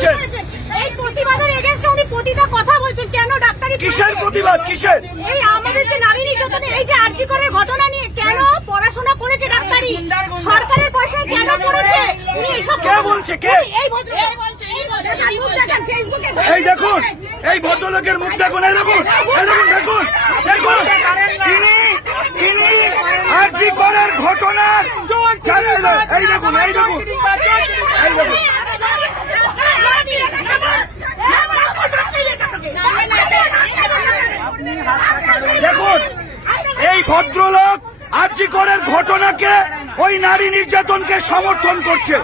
বলছেন? এই প্রতিবাদের এগেইনস্টে উনি প্রতিটা কথা বলছেন। কেন ডাক্তারি কিসের প্রতিবাদ? কিসের? এই আমাদের যে নারী নির্যাতন, এই যে আরজি করের ঘটনা নিয়ে কেন পড়াশোনা করেছে ডাক্তারি, সরকারের পয়সায় কেন করেছে? উনি এইসব কে বলছে? কে? এই বলছে এই দেখুন, এই ভদ্রলোকের মুখ দেখুন, এই দেখুন, এই দেখুন, দেখুন, দেখুন, তিনি আরজি করের ঘটনার এই দেখুন, এই দেখুন, এই দেখুন, দেখুন, এই ভদ্রলোক আরজি করের ঘটনাকে, ওই নারী নির্যাতনকে সমর্থন করছে,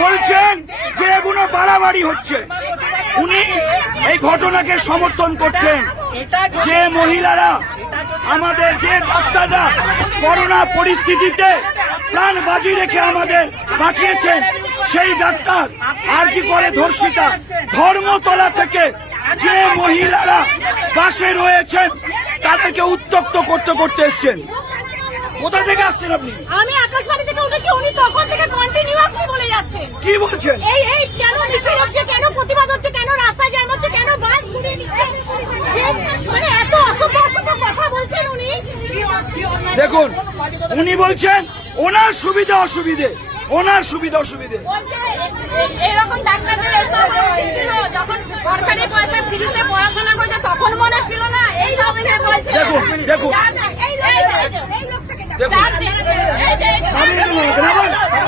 বলছেন যে এগুলো বাড়াবাড়ি হচ্ছে। উনি এই ঘটনাকে সমর্থন করছেন। যে মহিলারা, আমাদের যে ডাক্তাররা করোনা পরিস্থিতিতে প্রাণ বাজি রেখে আমাদের বাঁচিয়েছেন, সেই ডাক্তার আরজি করে ধর্ষিতা ধর্মতলা থেকে যে মহিলারা বাসে রয়েছেন তাদেরকে উত্তক্ত করতে করতে এসছেন। কোথা থেকে আসছেন আপনি? আমি আকাশবাণী থেকে উঠেছি, উনি তখন থেকে কন্টিনিউয়াসলি বলে যাচ্ছেন। কি বলছেন? এই কেন মিছিল হচ্ছে, কেন প্রতিবাদ হচ্ছে, কেন রাস্তায় জ্যাম হচ্ছে, কেন বাস ঘুরিয়ে নিচ্ছে, মানে এত অসভ্য অসভ্য কথা বলছেন উনি। দেখুন, উনি বলছেন ওনার সুবিধা অসুবিধে, ওনার সুবিধা অসুবিধে। এরকম ডাক্তারদের ছিল যখন সরকারি পয়সা ফ্রিতে পড়াশোনা করছে, তখন মনে ছিল না এই ধরনের বলছে। দেখুন, দেখুন,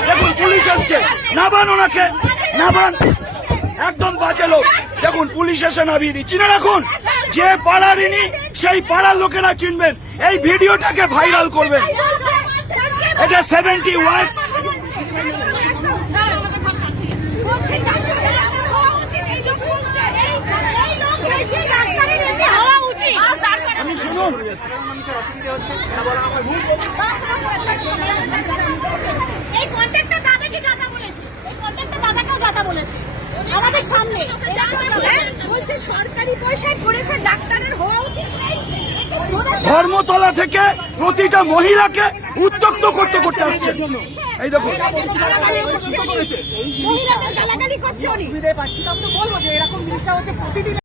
দেখুন, পুলিশ আসছে, নাবান ওনাকে, নাবান, একদম বাজে লোক। দেখুন, পুলিশ এসে নামিয়ে দিচ্ছি না। রাখুন, যে পাড়ার ইনি, সেই পাড়ার লোকেরা চিনবেন। এই ভিডিওটাকে ভাইরাল করবেন। এটা 71 আমি শুনুন, এই কন্ট্রাক্টর দাদাকে যাতা বলেছে, এই কন্ট্রাক্টর দাদাকেও যাতা বলেছে আমাদের সামনে। বলছে সরকারি পয়সায় করেছে, ডাক্তারের হওয়া উচিত নেই। ধর্মতলা থেকে প্রতিটা মহিলাকে উত্তক্ত করতে করতে আসছে। এই দেখুন, মহিলাদের গালাগালি করছে উনি।